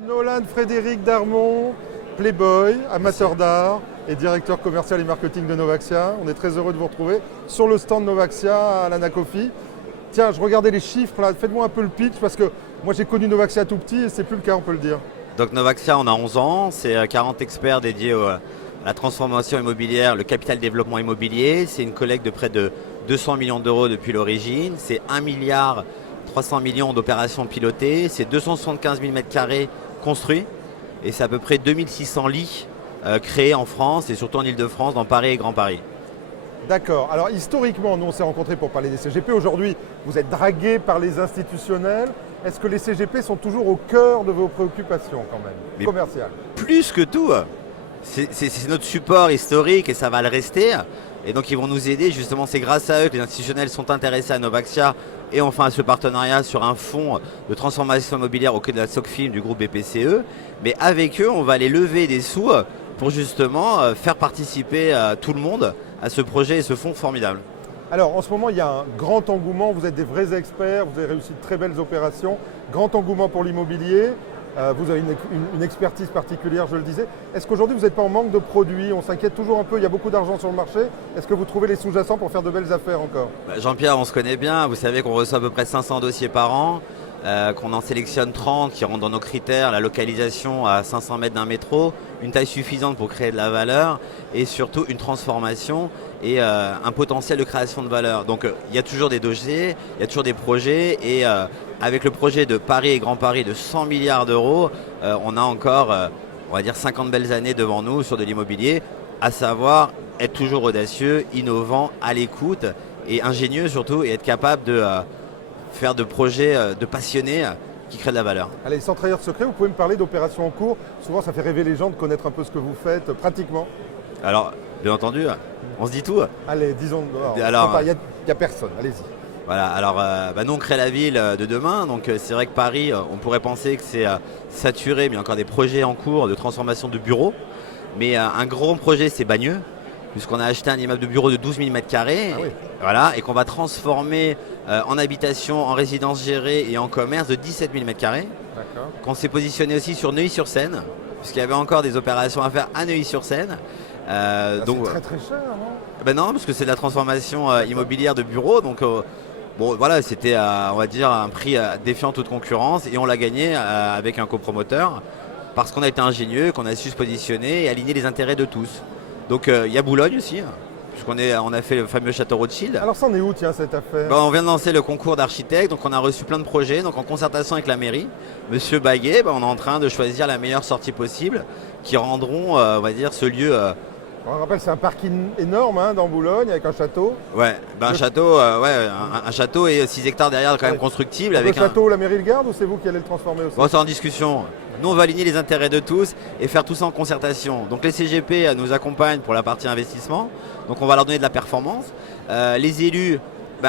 Nolan Frédéric Darmon, Playboy, amateur d'art et directeur commercial et marketing de Novaxia. On est très heureux de vous retrouver sur le stand Novaxia à l'Anacofi. Tiens, je regardais les chiffres là, faites-moi un peu le pitch parce que moi j'ai connu Novaxia tout petit et c'est plus le cas, on peut le dire. Donc Novaxia, on a 11 ans, c'est 40 experts dédiés à la transformation immobilière, le capital développement immobilier. C'est une collecte de près de 200 millions d'euros depuis l'origine. C'est 1 milliard 300 millions d'opérations pilotées. C'est 275 000 m² construits et c'est à peu près 2600 lits créés en France et surtout en Ile-de-France, dans Paris et Grand Paris. D'accord. Alors historiquement, nous on s'est rencontrés pour parler des CGP. Aujourd'hui, vous êtes dragués par les institutionnels. Est-ce que les CGP sont toujours au cœur de vos préoccupations quand même, Mais commerciales? plus que tout, c'est notre support historique et ça va le rester. Et donc ils vont nous aider, justement c'est grâce à eux que les institutionnels sont intéressés à Novaxia et enfin à ce partenariat sur un fonds de transformation immobilière au cœur de la SOCFIM du groupe BPCE. Mais avec eux, on va aller lever des sous pour justement faire participer tout le monde à ce projet et ce fonds formidable. Alors en ce moment, il y a un grand engouement, vous êtes des vrais experts, vous avez réussi de très belles opérations, grand engouement pour l'immobilier, vous avez une expertise particulière, je le disais. Est-ce qu'aujourd'hui vous n'êtes pas en manque de produits? On s'inquiète toujours un peu, il y a beaucoup d'argent sur le marché. Est-ce que vous trouvez les sous-jacents pour faire de belles affaires encore? Jean-Pierre, on se connaît bien, vous savez qu'on reçoit à peu près 500 dossiers par an, qu'on en sélectionne 30 qui rentrent dans nos critères, la localisation à 500 mètres d'un métro, une taille suffisante pour créer de la valeur et surtout une transformation et un potentiel de création de valeur. Donc il y a toujours des dossiers, il y a toujours des projets et avec le projet de Paris et Grand Paris de 100 milliards d'euros, on a encore, on va dire, 50 belles années devant nous sur de l'immobilier, à savoir être toujours audacieux, innovant, à l'écoute et ingénieux surtout et être capable de faire de projets de passionnés qui créent de la valeur. Allez, sans trahir de secret, vous pouvez me parler d'opérations en cours? Souvent ça fait rêver les gens de connaître un peu ce que vous faites pratiquement. Alors, bien entendu, on se dit tout. Allez, disons, Alors, il n'y a personne, allez-y. Voilà, alors nous on crée la ville de demain, donc c'est vrai que Paris, on pourrait penser que c'est saturé, mais il y a encore des projets en cours de transformation de bureaux. Mais un grand projet c'est Bagneux, puisqu'on a acheté un immeuble de bureau de 12 000 m², Ah oui. voilà, et qu'on va transformer en habitation, en résidence gérée et en commerce de 17 000 m². D'accord. Qu'on s'est positionné aussi sur Neuilly-sur-Seine, puisqu'il y avait encore des opérations à faire à Neuilly-sur-Seine. C'est très très cher, non? Ben non, parce que c'est de la transformation immobilière de bureaux, donc bon voilà, c'était on va dire un prix défiant toute concurrence et on l'a gagné avec un copromoteur parce qu'on a été ingénieux, qu'on a su se positionner et aligner les intérêts de tous. Donc il y a Boulogne aussi, on a fait le fameux château Rothschild. Alors ça en est où, tiens, cette affaire? On vient de lancer le concours d'architectes, donc on a reçu plein de projets, donc en concertation avec la mairie, Monsieur Baguet, on est en train de choisir la meilleure sortie possible qui rendront, on va dire, ce lieu. On rappelle, c'est un parking énorme dans Boulogne avec un château. Ouais, un château, un château et 6 hectares derrière quand même constructible. Le château, la mairie le garde ou c'est vous qui allez le transformer aussi? Bon, c'est en discussion. Nous, on va aligner les intérêts de tous et faire tout ça en concertation. Donc les CGP nous accompagnent pour la partie investissement. Donc on va leur donner de la performance. Les élus,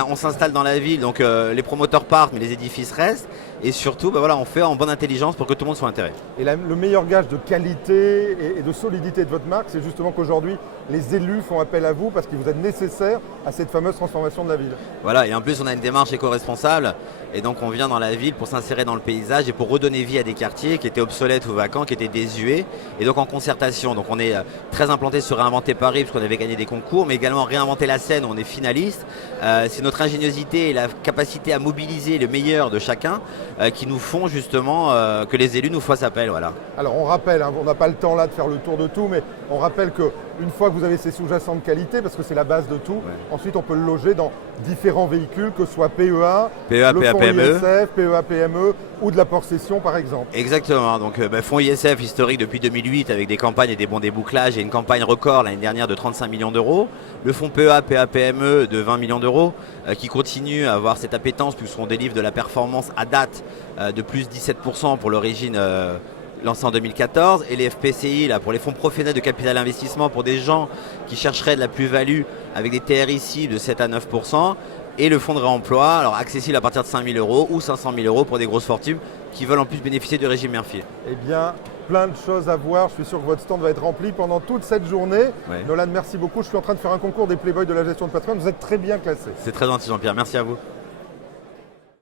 on s'installe dans la ville, donc les promoteurs partent, mais les édifices restent. Et surtout, voilà, on fait en bonne intelligence pour que tout le monde soit intéressé. Et le meilleur gage de qualité et de solidité de votre marque, c'est justement qu'aujourd'hui, les élus font appel à vous parce qu'il vous êtes nécessaire à cette fameuse transformation de la ville. Voilà, et en plus, on a une démarche éco-responsable. Et donc, on vient dans la ville pour s'insérer dans le paysage et pour redonner vie à des quartiers qui étaient obsolètes ou vacants, qui étaient désuets. Et donc, en concertation. Donc, on est très implanté sur Réinventer Paris, parce qu'on avait gagné des concours, mais également Réinventer la Seine, où on est finaliste. C'est notre ingéniosité et la capacité à mobiliser le meilleur de chacun qui nous font justement que les élus nous fassent appel. Voilà. Alors on rappelle, on n'a pas le temps là de faire le tour de tout, mais on rappelle qu'une fois que vous avez ces sous-jacents de qualité, parce que c'est la base de tout, ensuite on peut le loger dans différents véhicules, que ce soit PEA, PEA, le PEA, fonds PME. ISF, PEA, PME ou de la porcession par exemple. Exactement, donc fonds ISF historique depuis 2008 avec des campagnes et des bons débouclages et une campagne record l'année dernière de 35 millions d'euros. Le fonds PEA, PEA, PME de 20 millions d'euros qui continue à avoir cette appétence puisqu'on délivre de la performance à date de plus 17% pour l'origine lancé en 2014 et les FPCI là, pour les fonds professionnels de capital investissement pour des gens qui chercheraient de la plus-value avec des TRIC de 7 à 9% et le fonds de réemploi, alors accessible à partir de 5 000 euros ou 500 000 euros pour des grosses fortunes qui veulent en plus bénéficier du régime Murphy. Eh bien, plein de choses à voir. Je suis sûr que votre stand va être rempli pendant toute cette journée. Ouais. Nolan, merci beaucoup. Je suis en train de faire un concours des Playboys de la gestion de patrimoine. Vous êtes très bien classé. C'est très gentil Jean-Pierre, merci à vous.